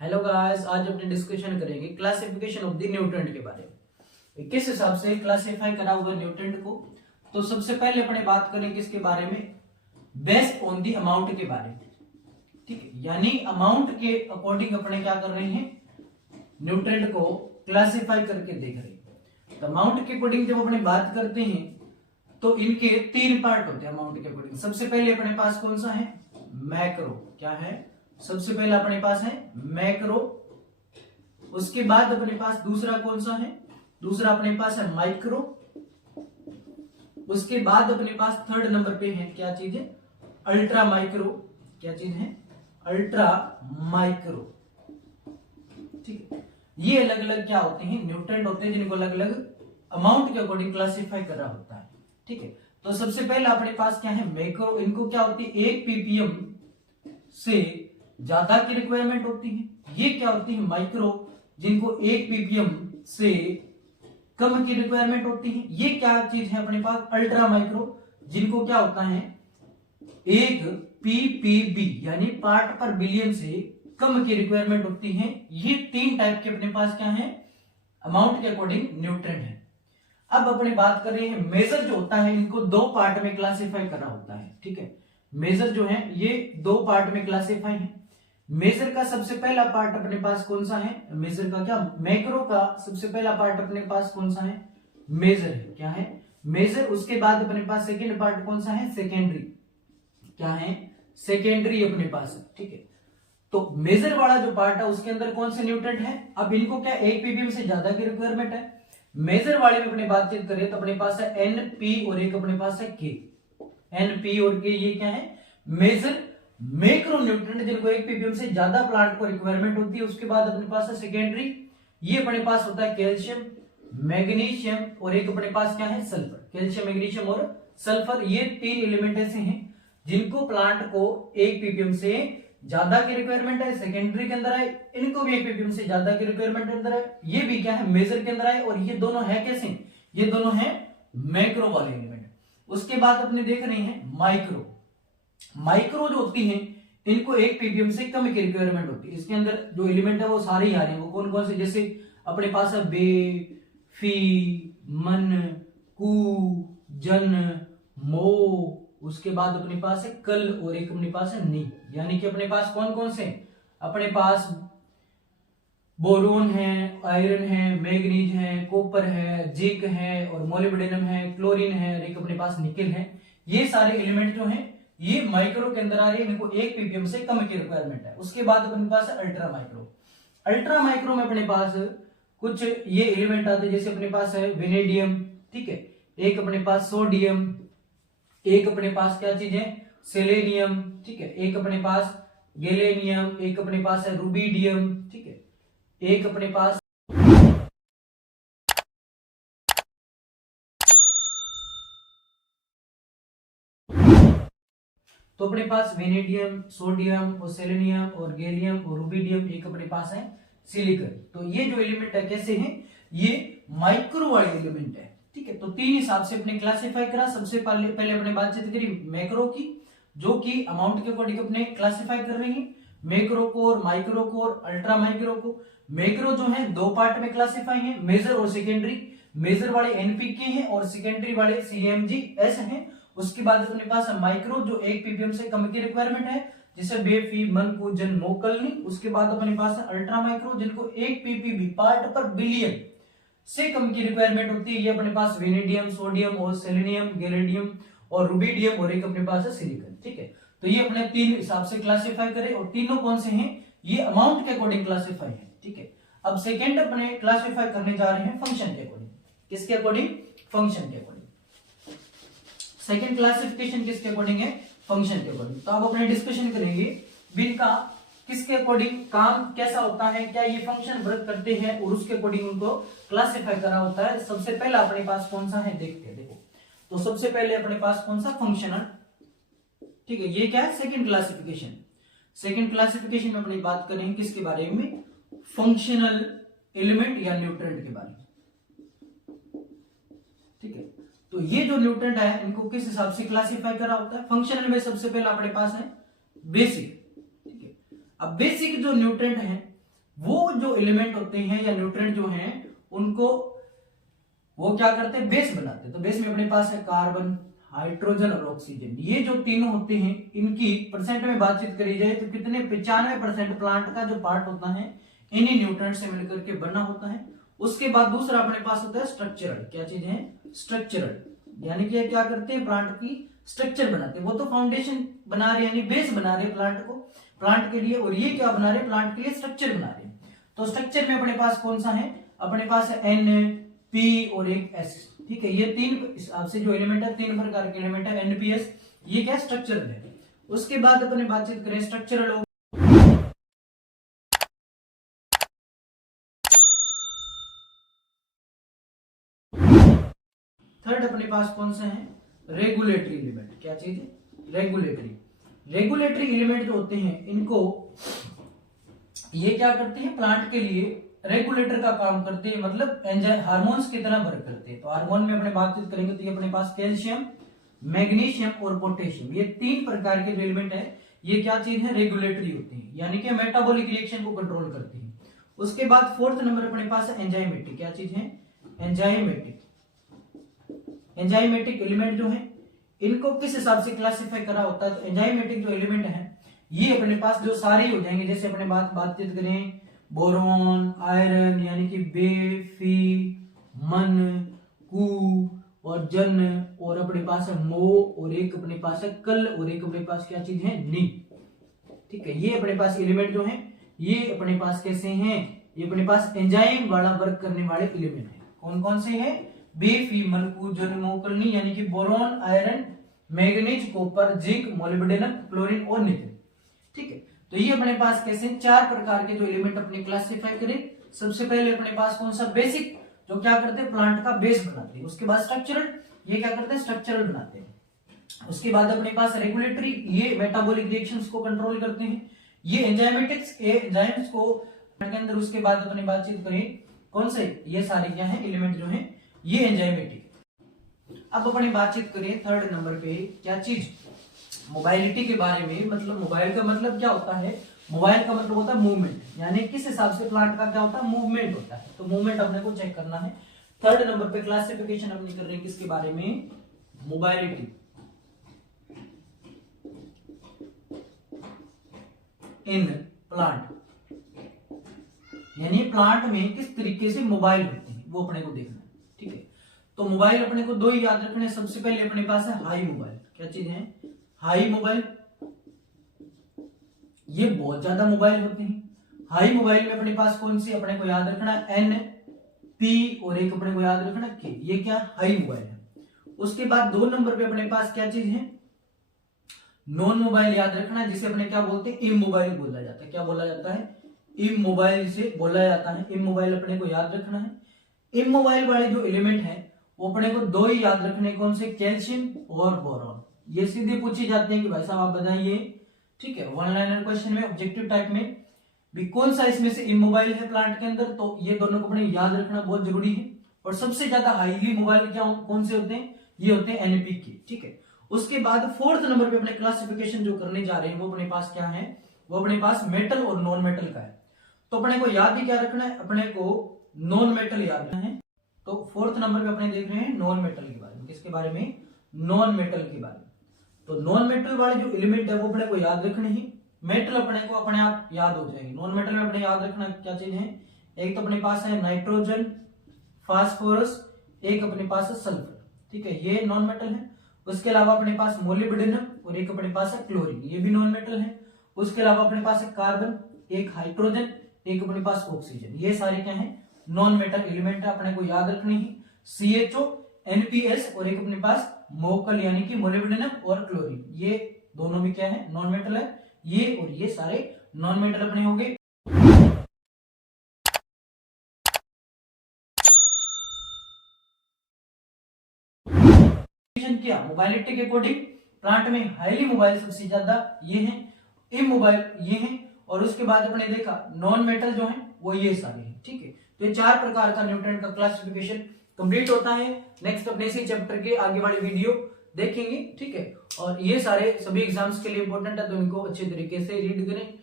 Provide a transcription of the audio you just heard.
Hello guys, आज अपने discussion करेंगे क्लासिफिकेशन ऑफ द न्यूट्रेंट के बारे में। किस हिसाब से क्लासिफाई करा हुआ न्यूट्रेंट को। तो सबसे पहले अपने बात करें किसके बारे में, बेस्ड ऑन द अमाउंट के बारे में। ठीक है, यानी अमाउंट के अकॉर्डिंग अपने क्या कर रहे हैं, न्यूट्रेंट को क्लासिफाई करके देख रहे हैं। तो अमाउंट के अकॉर्डिंग जब अपने बात करते हैं तो इनके तीन पार्ट होते हैं अमाउंट के अकॉर्डिंग। सबसे पहले अपने पास कौन सा है, मैक्रो। क्या है, सबसे पहला अपने पास है मैक्रो। उसके बाद अपने पास दूसरा कौन सा है, दूसरा अपने पास है माइक्रो। उसके बाद अपने पास थर्ड नंबर पे है क्या चीज है, अल्ट्रा माइक्रो। क्या चीज है, अल्ट्रा माइक्रो। ठीक है, ये अलग अलग क्या होते हैं, न्यूट्रेंट होते हैं जिनको अलग अलग अमाउंट के अकॉर्डिंग क्लासिफाई करा होता है। ठीक है, तो सबसे पहला अपने पास क्या है मैक्रो। इनको क्या होती है, 1 ppm से ज्यादा की रिक्वायरमेंट होती है। ये क्या होती है माइक्रो, जिनको 1 ppm से कम की रिक्वायरमेंट होती है। ये क्या चीज है अपने पास, अल्ट्रा माइक्रो, जिनको क्या होता है 1 ppb यानी पार्ट पर बिलियन से कम की रिक्वायरमेंट होती है। ये तीन टाइप के अपने पास क्या है, अमाउंट के अकॉर्डिंग न्यूट्रेंट है। अब अपने बात कर रहे हैं मेजर जो होता है, इनको दो पार्ट में क्लासिफाई करा होता है। ठीक है, मेजर जो है ये दो पार्ट में क्लासिफाई है। मेजर का सबसे पहला पार्ट अपने पास कौन सा है, मेजर का क्या, मैक्रो का सबसे पहला पार्ट अपने पास कौन सा है, मेजर है। क्या है, मेजर। उसके बाद अपने पास सेकेंड पार्ट कौन सा है, सेकेंडरी। क्या है, सेकेंडरी अपने पास है। ठीक है, तो मेजर वाला जो पार्ट है उसके अंदर कौन से न्यूट्रेंट है। अब इनको क्या 1 ppm से ज्यादा की रिक्वायरमेंट है। मेजर वाले में अपने बातचीत करें तो अपने पास है NP और एक अपने पास है K। NP और K ये क्या है, मेजर मैक्रो न्यूट्रेंट जिनको 1 ppm से ज्यादा प्लांट को रिक्वायरमेंट होती है। उसके बाद अपने पास है सेकेंडरी, ये अपने पास होता है कैल्शियम, मैग्नीशियम और एक अपने पास क्या है, सल्फर। कैल्शियम, मैग्नीशियम और सल्फर, ये तीन एलिमेंट ऐसे हैं जिनको प्लांट को 1 ppm से ज्यादा की रिक्वायरमेंट है, सेकेंडरी के अंदर है। इनको भी 1 ppm से ज्यादा की रिक्वायरमेंट के अंदर है। ये भी क्या है, मेजर के अंदर है। और ये दोनों है कैसे, ये दोनों है मैक्रो वाले एलिमेंट। उसके बाद अपने देख रहे हैं माइक्रो। माइक्रो जो होती है इनको 1 ppm से कम की रिक्वायरमेंट होती है। इसके अंदर जो एलिमेंट है वो सारे ही आ रहे हैं। वो कौन कौन से, जैसे अपने पास है बे, फी, मन, कु, जन, मो। उसके बाद अपने पास है कल और एक अपने पास है नी। यानी कि अपने पास कौन कौन से, अपने पास बोरोन है, आयरन है, मैग्नीज है, कॉपर है, जिंक है और मोलिब्डेनम है, क्लोरीन है और एक अपने पास निकेल है। ये सारे एलिमेंट जो हैं ये माइक्रो के अंदर आ रहे हैं, इनको 1 ppm से कम की रिक्वायरमेंट है। उसके बाद अपने पास है अल्ट्रा माइक्रो। अल्ट्रा माइक्रो में अपने पास कुछ ये एलिमेंट आते हैं, जैसे अपने पास है वेनेडियम। ठीक है, एक अपने पास सोडियम, एक अपने पास क्या चीज है, सेलेनियम। ठीक है, एक अपने पास गैलेनियम, एक अपने पास है रुबिडियम। ठीक है, एक अपने पास तो अपने पास वेनेडियम, सोडियम और सेलेनियम और गैलियम और रुबिडियम, एक अपने पास है सिलिकॉन। तो ये जो एलिमेंट है कैसे हैं, ये माइक्रो वाले एलिमेंट है। ठीक है, तो तीन हिसाब से अपने क्लासिफाई करा। सबसे पहले अपने बातचीत करी मैक्रो की, जो कि अमाउंट के अकॉर्डिंग अपने क्लासिफाई कर रही है, मैक्रो को और माइक्रो को और अल्ट्रा माइक्रो को। मैक्रो जो है दो पार्ट में क्लासिफाई है, मेजर और सेकेंडरी। मेजर वाले एनपीके हैं और सेकेंडरी वाले CMGS हैं। उसके बाद अपने पास है माइक्रो जो 1 ppm से कम की रिक्वायरमेंट है, जैसे बेफी, मन को, जन, मोकलनी। उसके बाद अपने पास है अल्ट्रा माइक्रो जिनको 1 ppb पार्ट पर बिलियन से कम की रिक्वायरमेंट होती है। ये अपने पास वेनेडियम, सोडियम और सेलेनियम, गैलेडियम और रुबिडियम और एक अपने पास है सिलिकॉन। ठीक है, तो ये अपने तीन हिसाब से क्लासिफाई करें और तीनों कौन से हैं, ये अमाउंट के अकॉर्डिंग क्लासिफाई है। ठीक है, अब सेकेंड अपने क्लासिफाई करने जा रहे हैं फंक्शन के अकॉर्डिंग। किसके अकॉर्डिंग, फंक्शन के अकॉर्डिंग। सेकेंड क्लासिफिकेशन किसके अकॉर्डिंग है, फंक्शन के अकॉर्डिंग। तो अब अपने डिस्कशन करेंगे बिन का किसके अकॉर्डिंग काम कैसा होता है, क्या ये फंक्शन वर्क करते हैं और उसके अकॉर्डिंग उनको क्लासिफाई करा होता है। सबसे पहला अपने पास कौन सा है देखते हैं। देखो, तो सबसे पहले अपने पास कौन सा, फंक्शनल। ठीक है, ये क्या है, सेकंड क्लासिफिकेशन। सेकंड क्लासिफिकेशन में अपनी बात करेंगे किसके बारे में, फंक्शनल एलिमेंट या न्यूट्रेंट के बारे में। ठीक है, तो ये जो न्यूट्रेंट है इनको किस हिसाब से क्लासिफाई करा होता है। फंक्शनल में सबसे पहला अपने पास है बेसिक। ठीक है, अब बेसिक जो न्यूट्रेंट है वो जो एलिमेंट होते हैं या न्यूट्रिएंट जो हैं उनको वो क्या करते हैं, बेस बनाते हैं। तो बेस में अपने पास है कार्बन, हाइड्रोजन और ऑक्सीजन। ये जो तीनों होते हैं इनकी परसेंट में बातचीत करी जाए तो कितने 95% प्लांट का जो पार्ट होता है इन्हीं न्यूट्रिएंट से मिलकर के बना होता है। उसके बाद दूसरा अपने पास होता है स्ट्रक्चरल। क्या चीज है, स्ट्रक्चरल, यानी कि क्या करते हैं, प्लांट की स्ट्रक्चर बनाते हैं। वो तो फाउंडेशन बना रहे यानी बेस बना रहे प्लांट को, प्लांट के लिए, और ये क्या बना रहे, प्लांट के लिए स्ट्रक्चर बना रहे। तो स्ट्रक्चर में अपने पास कौन सा है, अपने पास है एन, पी और एक एस। ठीक है, ये तीन हिसाब से जो एलिमेंट है, तीन प्रकार के एलिमेंट है, एनपीएस, ये क्या स्ट्रक्चरल है। उसके बाद अपने बातचीत करें स्ट्रक्चरल, थर्ड अपने पास कौन सा है, रेगुलेटरी एलिमेंट। क्या चीज है, रेगुलेटरी एलिमेंट जो होते हैं इनको ये क्या करते हैं, प्लांट के लिए रेगुलेटर का काम करते हैं, मतलब हार्मोन्स की तरह वर्क करते हैं। तो हार्मोन में अपने बातचीत करेंगे तो ये अपने पास कैल्शियम, मैग्नीशियम और पोटेशियम, ये तीन प्रकार के जो एलिमेंट है ये क्या चीज है, रेगुलेटरी होते हैं, यानी कि मेटाबॉलिक रिएक्शन को कंट्रोल करते हैं। उसके बाद फोर्थ नंबर अपने पास है एंजाइमेटिक। क्या चीज है, एंजाइमेटिक। एंजाइमेटिक एलिमेंट जो है इनको किस हिसाब से क्लासिफाई करा होता है, तो एंजाइमेटिक जो एलिमेंट है ये अपने पास जो सारे हो जाएंगे, जैसे अपने बातचीत करें बोरॉन, आयरन यानी कि बे, फी, मन, कू और जन, और अपने पास है मो, और एक अपने पास है कल, और एक अपने पास क्या चीज है, नी। ठीक है, ये अपने पास एलिमेंट जो है ये अपने पास कैसे हैं, ये अपने पास एंजाइम वाला वर्क करने वाले एलिमेंट है। कौन कौन से हैं, बे, फी, मन, कू, जन, मो, कल, नी, यानी कि boron, iron, manganese, copper, zinc, molybdenum, chlorine और निकल। ठीक है, तो ये अपने पास कैसे चार प्रकार के जो एलिमेंट अपने क्लासिफाई करें। सबसे पहले अपने पास कौन सा, बेसिक, जो क्या करते हैं, प्लांट का बेस बनाते हैं। उसके बाद स्ट्रक्चरल, ये क्या करते हैं, स्ट्रक्चरल बनाते हैं। उसके बाद अपने पास रेगुलेटरी, ये मेटाबॉलिक रिएक्शंस को कंट्रोल करते हैं। ये एंजाइमेटिक्स, एंजाइम्स को के अंदर। उसके बाद अपनी बातचीत करें कौन से, ये सारे क्या है एलिमेंट जो है ये एंजाइमेटिक। अब अपनी बातचीत करें थर्ड नंबर पे, क्या चीज, मोबाइलिटी के बारे में। मतलब मोबाइल का मतलब क्या होता है, मोबाइल का मतलब होता है मूवमेंट, यानी किस हिसाब से प्लांट का क्या होता है, मूवमेंट होता है। तो मूवमेंट अपने को चेक करना है। थर्ड नंबर पे क्लासिफिकेशन अपनी कर रहे हैं किसके बारे में, मोबाइलिटी इन प्लांट, यानी प्लांट में किस तरीके से मोबाइल होते हैं वो अपने को देखना है। ठीक है, तो मोबाइल अपने को दो ही याद रखने। सबसे पहले अपने पास है हाई मोबाइल। क्या चीज है, हाई मोबाइल, ये बहुत ज्यादा मोबाइल होते हैं। हाई मोबाइल में अपने पास कौन सी अपने को याद रखना, एन, पी और एक अपने को याद रखना के, ये क्या हाई मोबाइल है। उसके बाद दो नंबर पे अपने पास क्या चीज है, नॉन मोबाइल याद रखना, जिसे अपने क्या बोलते हैं, इमोबाइल बोला जाता है। क्या बोला जाता है, इमोबाइल से बोला जाता है। इमोबाइल अपने को याद रखना है। इमोबाइल वाले जो एलिमेंट है वो अपने को दो ही याद रखने, कौन से, कैल्शियम और बोरॉन। ये सीधे पूछे जाते हैं कि भाई साहब आप बताइए। ठीक है, वन लाइनर क्वेश्चन में, ऑब्जेक्टिव टाइप में भी कौन सा इसमें से इमोबाइल है प्लांट के अंदर, तो ये दोनों को अपने याद रखना बहुत जरूरी है। और सबसे ज्यादा हाईली मोबाइल क्या कौन से होते हैं, ये होते हैं एनपीके। ठीक है, उसके बाद फोर्थ नंबर पे अपने क्लासिफिकेशन जो करने जा रहे हैं वो अपने पास क्या है, वो अपने पास मेटल और नॉन मेटल का है। तो अपने को याद ही क्या रखना है, अपने को नॉन मेटल याद रखना है। तो फोर्थ नंबर पे अपने देख रहे हैं नॉन मेटल के बारे में। किसके बारे में, नॉन मेटल के बारे में। तो नॉन मेटल वाले जो एलिमेंट है वो अपने को याद रखने ही, मेटल अपने को अपने आप याद हो जाएंगे। नॉन मेटल में अपने याद रखना क्या चीज है, एक तो अपने पास है नाइट्रोजन, फास्फोरस, एक अपने पास है सल्फर। ठीक है, ये नॉन मेटल है। उसके अलावा अपने पास मोलिब्डेनम और एक अपने पास है क्लोरीन, ये भी नॉन मेटल है। उसके अलावा अपने पास है कार्बन, एक हाइड्रोजन, एक अपने पास ऑक्सीजन, ये सारे क्या है, नॉन मेटल एलिमेंट है, अपने को याद रखने ही। CHO, NPS और एक अपने पास मोकल यानी कि मोलिब्डेनम और क्लोरीन, ये दोनों भी क्या है, नॉन मेटल है। ये और ये सारे नॉन मेटल अपने हो गए। क्या मोबाइलिटी के अकॉर्डिंग प्लांट में हाईली मोबाइल सबसे ज्यादा ये है, इमोबाइल ये है, और उसके बाद अपने देखा नॉन मेटल जो है वो ये सारे हैं। ठीक है, तो ये चार प्रकार का न्यूट्रिएंट का क्लासिफिकेशन कंप्लीट होता है। नेक्स्ट अपने इसी चैप्टर के आगे वाली वीडियो देखेंगे। ठीक है, और ये सारे सभी एग्जाम्स के लिए इंपॉर्टेंट है, तो इनको अच्छे तरीके से रीड करें।